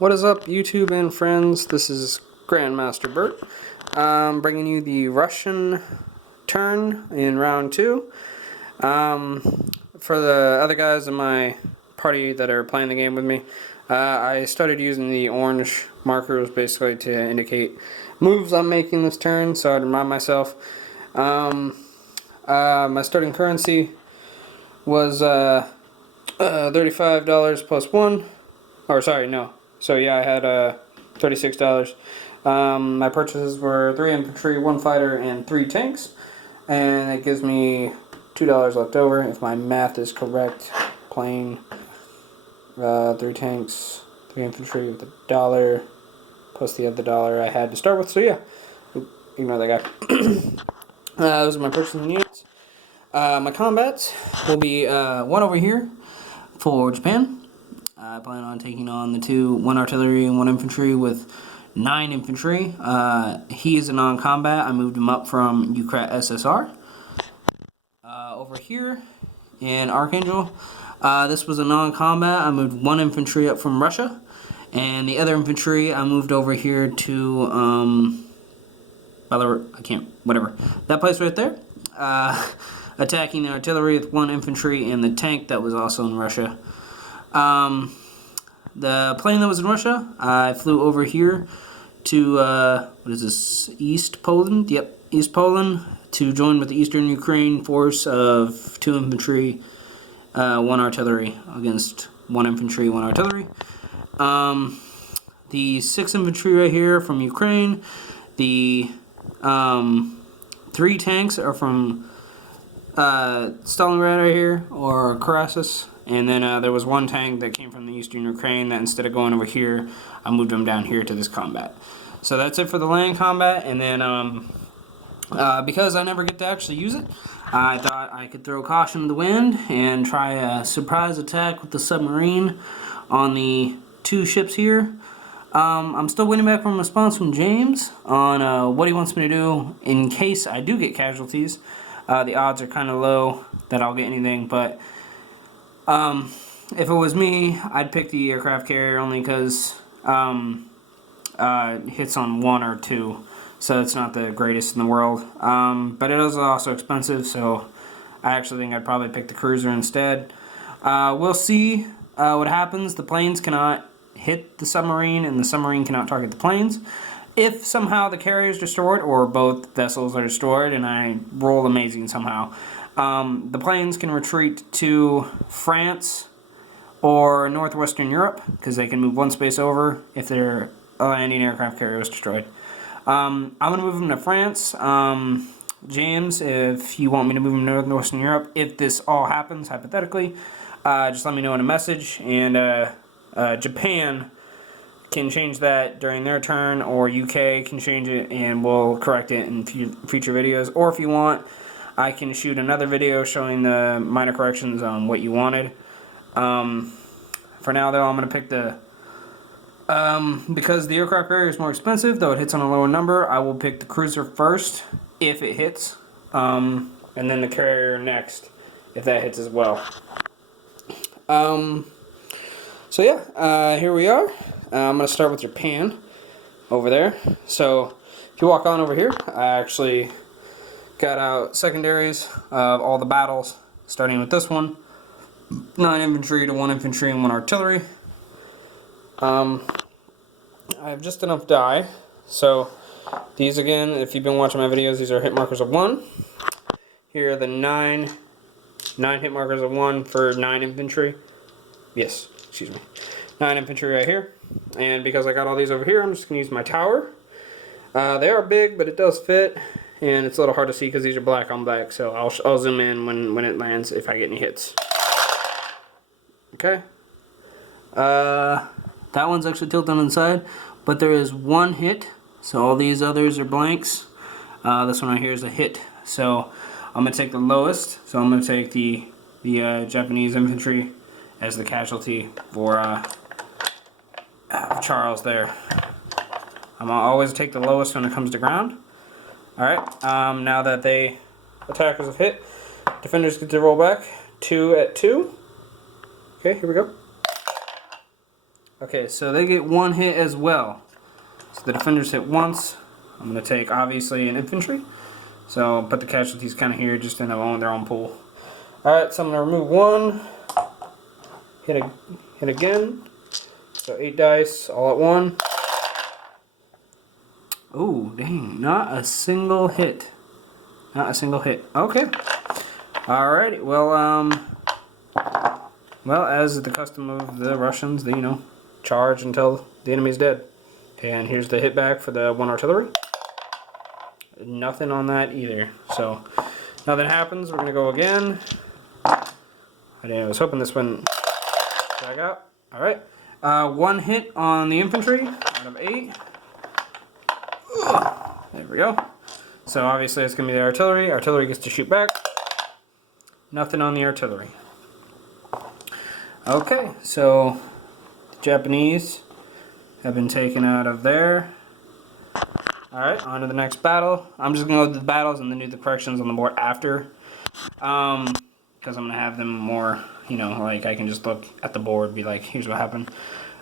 What is up, YouTube and friends? This is Grandmaster Bert, bringing you the Russian turn in round 2. For the other guys in my party that are playing the game with me, I started using the orange markers basically to indicate moves I'm making this turn, so I'd remind myself. My starting currency was $35 plus 1. Or sorry, no. So yeah, I had $36. My purchases were 3 infantry, 1 fighter, and 3 tanks, and it gives me $2 left over if my math is correct. Playing 3 tanks, 3 infantry with $1 plus the other $1 I had to start with. So yeah, ignore that guy. Those are my purchasing units. My combats will be 1 over here for Japan. I plan on taking on the 1 artillery and 1 infantry with 9 infantry. He is a non-combat. I moved him up from Ukrat SSR. Over here in Archangel, this was a non-combat. I moved 1 infantry up from Russia, and the other infantry I moved over here to that place right there. Attacking the artillery with 1 infantry and the tank that was also in Russia. The plane that was in Russia, I flew over here to, what is this, East Poland? Yep, East Poland, to join with the Eastern Ukraine force of 2 infantry, 1 artillery against 1 infantry, 1 artillery. The 6 infantry right here from Ukraine. The 3 tanks are from Stalingrad right here, or Karasis. And then there was 1 tank that came from the Eastern Ukraine that instead of going over here, I moved them down here to this combat. So that's it for the land combat. And then because I never get to actually use it, I thought I could throw caution to the wind and try a surprise attack with the submarine on the 2 ships here. I'm still waiting back from a response from James on what he wants me to do in case I do get casualties. The odds are kind of low that I'll get anything, but if it was me, I'd pick the aircraft carrier only because hits on 1 or 2, so it's not the greatest in the world. But it is also expensive, so I actually think I'd probably pick the cruiser instead. We'll see what happens. The planes cannot hit the submarine, and the submarine cannot target the planes. If somehow the carrier is destroyed, or both vessels are destroyed, and I roll amazing somehow, the planes can retreat to France or northwestern Europe, because they can move 1 space over if their landing aircraft carrier was destroyed. I'm going to move them to France. James, if you want me to move them to northwestern Europe, if this all happens, hypothetically, just let me know in a message. And Japan can change that during their turn, or UK can change it, and we'll correct it in future videos. Or if you want, I can shoot another video showing the minor corrections on what you wanted. For now, though, I'm going to pick the... because the aircraft carrier is more expensive, though it hits on a lower number, I will pick the cruiser first, if it hits. And then the carrier next, if that hits as well. So yeah, here we are. I'm going to start with Japan over there. So if you walk on over here, I actually got out secondaries of all the battles, starting with this one. 9 infantry to 1 infantry and 1 artillery. I have just enough die. So these, again, if you've been watching my videos, these are hit markers of 1. Here are the 9 hit markers of 1 for 9 infantry. Yes, excuse me. 9 infantry right here. And because I got all these over here, I'm just going to use my tower. They are big, but it does fit. And it's a little hard to see because these are black on black. So I'll zoom in when it lands if I get any hits. Okay. That one's actually tilted on the side. But there is 1 hit. So all these others are blanks. This one right here is a hit. So I'm going to take the lowest. So I'm going to take the Japanese infantry as the casualty for Charles there. I'm going to always take the lowest when it comes to ground. Alright, now that the attackers have hit, defenders get to roll back. 2 at 2. Okay, here we go. Okay. Okay, so they get one hit as well. So the defenders hit once. I'm going to take, obviously, an infantry. So I'll put the casualties kind of here, just in their own pool. Alright, so I'm going to remove one. Hit again. So 8 dice, all at one. Oh, dang. Not a single hit. Not a single hit. Okay. Alrighty. Well, as is the custom of the Russians, they, charge until the enemy's dead. And here's the hit back for the 1 artillery. Nothing on that either. So, nothing happens. We're going to go again. I was hoping this wouldn't drag out. Alright. 1 hit on the infantry out of 8. There we go. So obviously it's going to be the artillery. Artillery gets to shoot back. Nothing on the artillery. Okay, so the Japanese have been taken out of there. Alright, on to the next battle. I'm just going to go to the battles and then do the corrections on the board after. Because I'm going to have them more, like I can just look at the board and be like, here's what happened.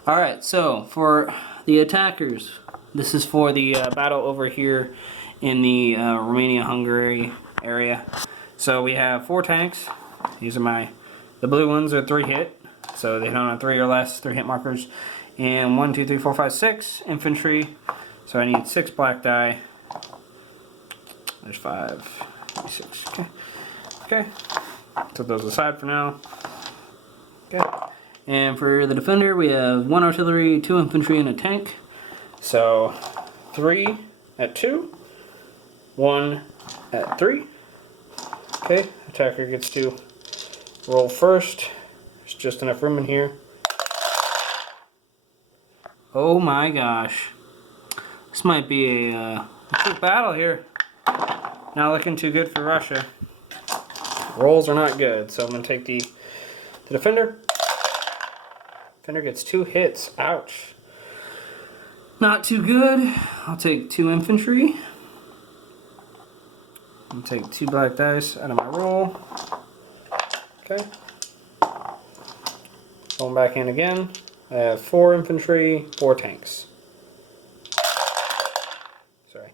Alright, so for the attackers, this is for the battle over here in the Romania-Hungary area. So we have 4 tanks. These are the blue ones are 3 hit. So they hit on 3 or less, 3 hit markers. And 1, 2, 3, 4, 5, 6 infantry. So I need 6 black die. There's 5, 6. Okay. Okay. Put those aside for now. Okay. And for the defender, we have 1 artillery, 2 infantry, and a tank. So 3 at 2, 1 at 3. Okay, attacker gets to roll first. There's just enough room in here. Oh my gosh. This might be a quick battle here. Not looking too good for Russia. Rolls are not good, so I'm going to take the defender. Defender gets 2 hits. Ouch. Not too good. I'll take 2 infantry. I'll take 2 black dice out of my roll. Okay. Going back in again. I have 4 infantry, 4 tanks. Sorry.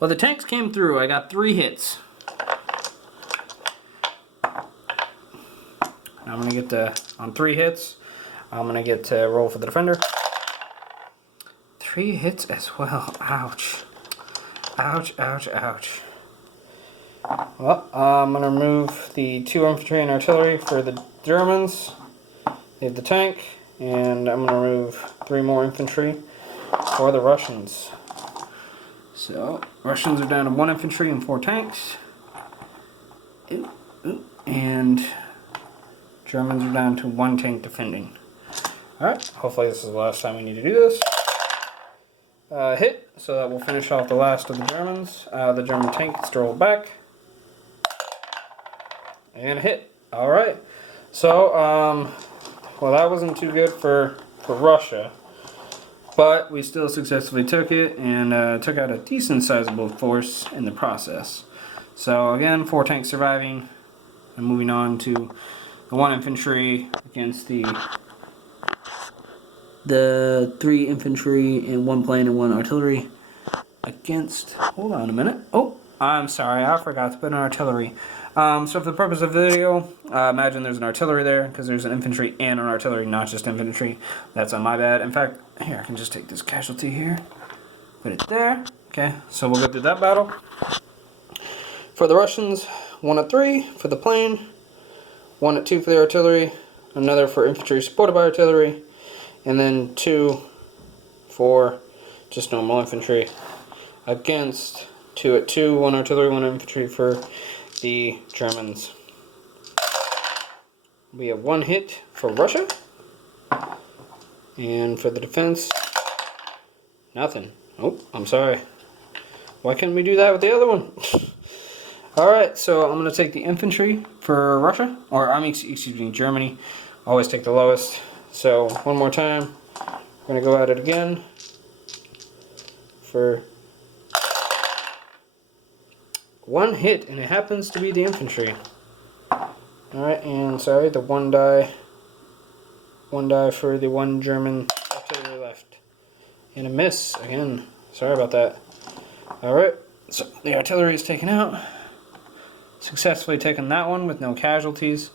Well, the tanks came through. I got 3 hits. I'm going to get on 3 hits. I'm going to get to roll for the defender. 3 hits as well. Ouch. Ouch, ouch, ouch. Well, I'm going to remove the 2 infantry and artillery for the Germans. They have the tank. And I'm going to remove 3 more infantry for the Russians. So, Russians are down to 1 infantry and 4 tanks. And Germans are down to 1 tank defending. Alright, hopefully this is the last time we need to do this. Hit, so that will finish off the last of the Germans. The German tank gets to roll back. And a hit. Alright. So, well, that wasn't too good for Russia. But we still successfully took it and took out a decent sizable force in the process. So, again, 4 tanks surviving. And moving on to the 1 infantry against the 3 infantry and 1 plane and 1 artillery against, hold on a minute. Oh, I'm sorry, I forgot to put an artillery. So for the purpose of the video, imagine there's an artillery there, because there's an infantry and an artillery, not just infantry. That's on my bad. In fact, here, I can just take this casualty here, put it there. Okay, so we'll go through that battle. For the Russians, 1 at 3 for the plane, 1 at 2 for the artillery, another for infantry supported by artillery, and then 2 for just normal infantry against 2 at 2, 1 artillery, 1 infantry for the Germans. We have 1 hit for Russia, and for the defense, nothing. Oh, I'm sorry. Why couldn't we do that with the other one? Alright, so I'm going to take the infantry for Russia, or I mean, excuse me, Germany. Always take the lowest. So, one more time, we're going to go at it again for 1 hit, and it happens to be the infantry. Alright, and sorry, the 1 die for the 1 German artillery. left. And a miss again. Sorry about that. Alright, so the artillery is taken out. Successfully taken that one with no casualties.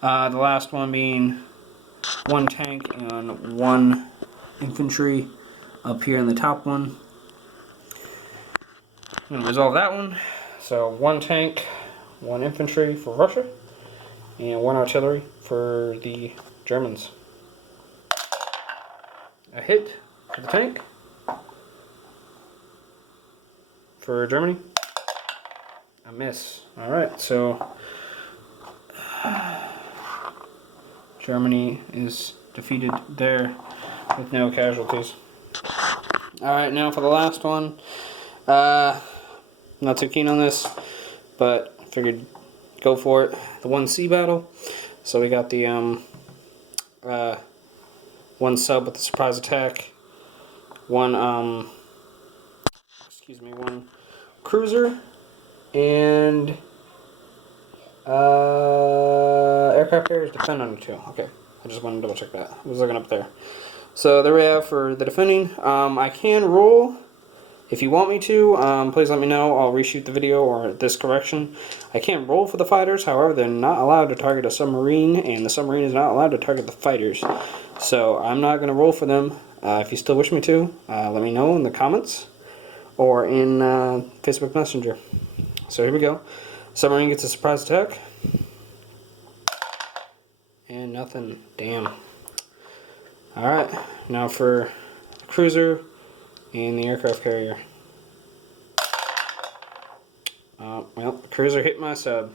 The last one being 1 tank and 1 infantry up here in the top one. I'm going to resolve that one. So 1 tank, 1 infantry for Russia, and 1 artillery for the Germans. A hit for the tank for Germany. A miss. Alright, so Germany is defeated there with no casualties. Alright, now for the last one. Not too keen on this, but figured go for it. The 1 sea battle. So we got the 1 sub with the surprise attack, 1 1 cruiser, and aircraft carriers defend under 2. Okay, I just wanted to double check that. I was looking up there. So there we have for the defending. I can roll if you want me to. Please let me know. I'll reshoot the video or this correction. I can't roll for the fighters. However, they're not allowed to target a submarine, and the submarine is not allowed to target the fighters. So I'm not going to roll for them. If you still wish me to, let me know in the comments or in Facebook Messenger. So here we go. Submarine gets a surprise attack. And nothing. Damn. Alright, now for the cruiser and the aircraft carrier. Well, the cruiser hit my sub.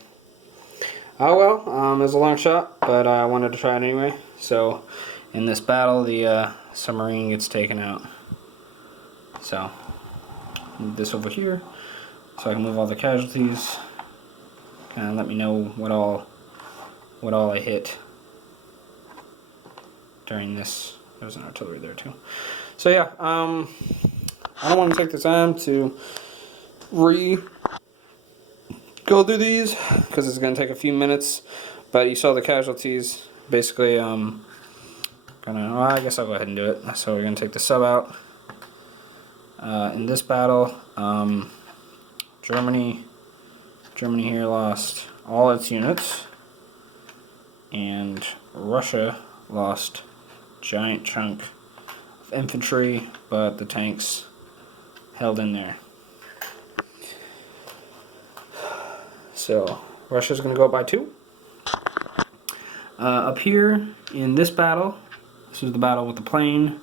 Oh well, it was a long shot, but I wanted to try it anyway. So, in this battle, the submarine gets taken out. So, move this over here, so I can move all the casualties. Kind of let me know what all I hit during this. There was an artillery there too. So yeah, I don't want to take the time to go through these because it's going to take a few minutes. But you saw the casualties. Basically, well, I guess I'll go ahead and do it. So we're going to take the sub out. In this battle, Germany here lost all its units, and Russia lost a giant chunk of infantry, but the tanks held in there. So Russia's going to go up by 2. Up here in this battle, this is the battle with the plane,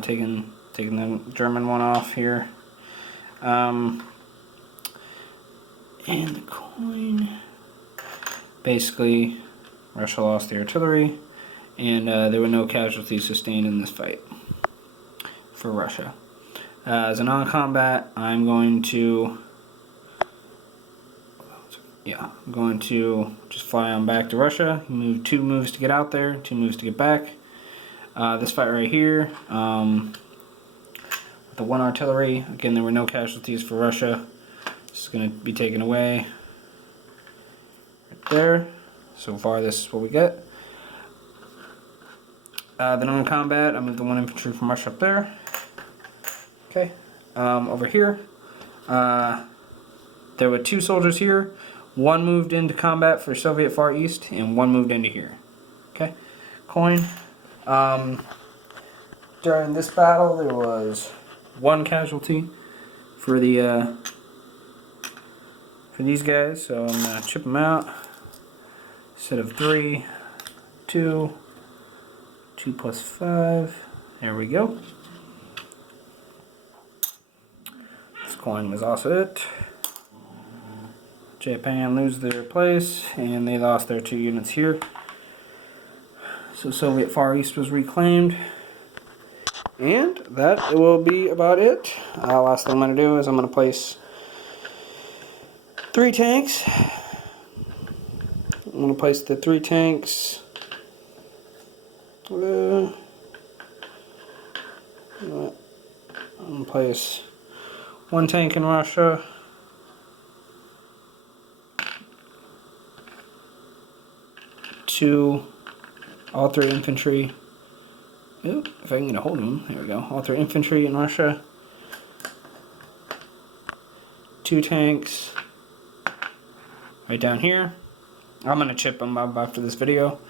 taking the German one off here. And the coin. Basically, Russia lost the artillery, and there were no casualties sustained in this fight for Russia. As a non-combat, I'm going to just fly on back to Russia. Move 2 moves to get out there, 2 moves to get back. This fight right here, with the 1 artillery, again there were no casualties for Russia. This is going to be taken away right there. So far this is what we get. The non-combat, I moved the 1 infantry from Russia up there. Okay, over here, there were 2 soldiers here. 1 moved into combat for Soviet Far East, and 1 moved into here. Okay, coin. During this battle, there was 1 casualty for the for these guys, so I'm gonna chip them out. Instead of 3, 2, 2 plus 5. There we go. This coin was also it. Japan lose their place, and they lost their 2 units here. So Soviet Far East was reclaimed. And that will be about it. Last thing I'm going to do is I'm going to place 3 tanks. I'm going to place the 3 tanks. I'm going to place 1 tank in Russia. 2, all 3 infantry if I can get a hold of them. There we go. All 3 infantry in Russia. 2 tanks. Right down here. I'm going to chip them up after this video.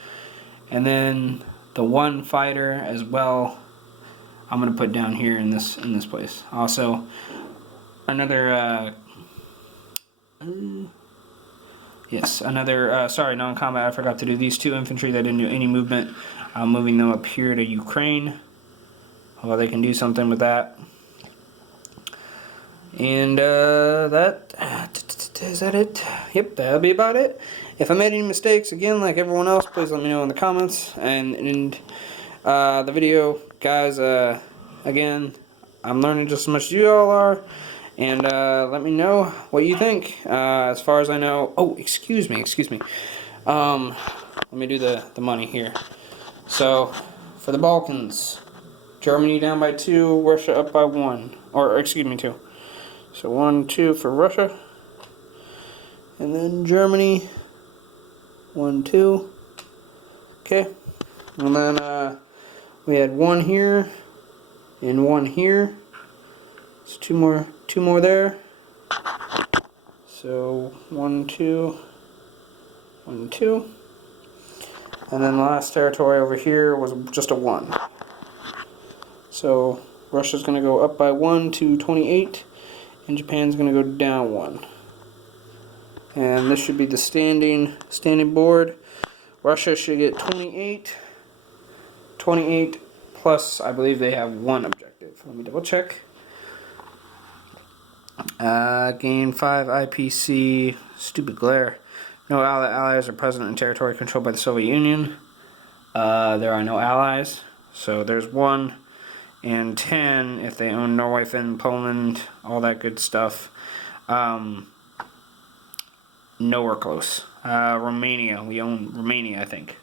And then the 1 fighter as well, I'm going to put down here in this place. Also, another sorry, non-combat. I forgot to do these 2 infantry that didn't do any movement. I'm moving them up here to Ukraine. Well, they can do something with that. And is that it? Yep, that'll be about it. If I made any mistakes, again, like everyone else, please let me know in the comments. And the video, guys, again, I'm learning just as much as you all are. And let me know what you think. As far as I know, oh, excuse me. Let me do the money here. So, for the Balkans, Germany down by 2, Russia up by 1. Or, excuse me, 2. So 1, 2 for Russia. And then Germany, 1, 2. Okay. And then we had 1 here and 1 here. So 2 more there. So 1, 2, 1, 2. And then the last territory over here was just a 1. So Russia's going to go up by 1 to 28. And Japan's going to go down 1. And this should be the standing board. Russia should get 28. 28 plus, I believe they have 1 objective. Let me double check. Gain 5 IPC. Stupid glare. No allies are present in territory controlled by the Soviet Union. There are no allies. So there's 1. And 10 if they own Norway, Finland, Poland, all that good stuff. Nowhere close. Romania, we own Romania, I think.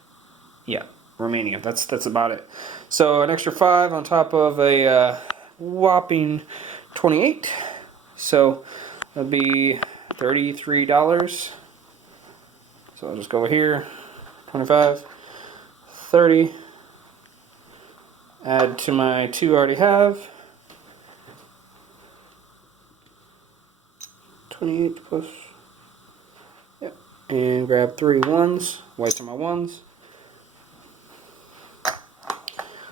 Yeah, Romania. That's about it. So an extra 5 on top of a whopping 28. So that'll be $33. So I'll just go over here. 25, 30. Add to my 2 I already have. 28 plus. Yep. And grab 3 1s. Whites are my 1s.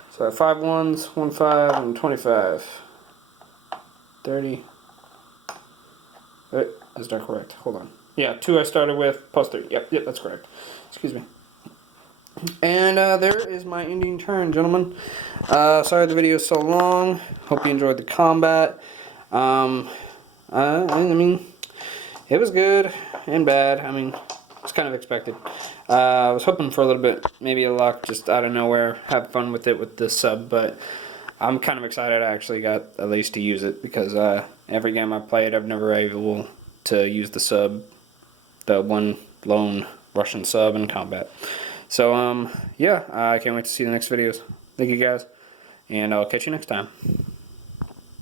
So I have 5 1s, 1 5, and 25. 30. Wait, is that correct? Hold on. Yeah, 2 I started with, plus 3. Yep, that's correct. Excuse me. And there is my ending turn, gentlemen. Sorry the video is so long. Hope you enjoyed the combat. I mean, it was good and bad. I mean, it's kind of expected. I was hoping for a little bit, maybe a luck, just out of nowhere. Have fun with it with the sub, but I'm kind of excited I actually got at least to use it, because every game I played, I've never been able to use the sub, the one lone Russian sub in combat. So, yeah, I can't wait to see the next videos. Thank you guys, and I'll catch you next time.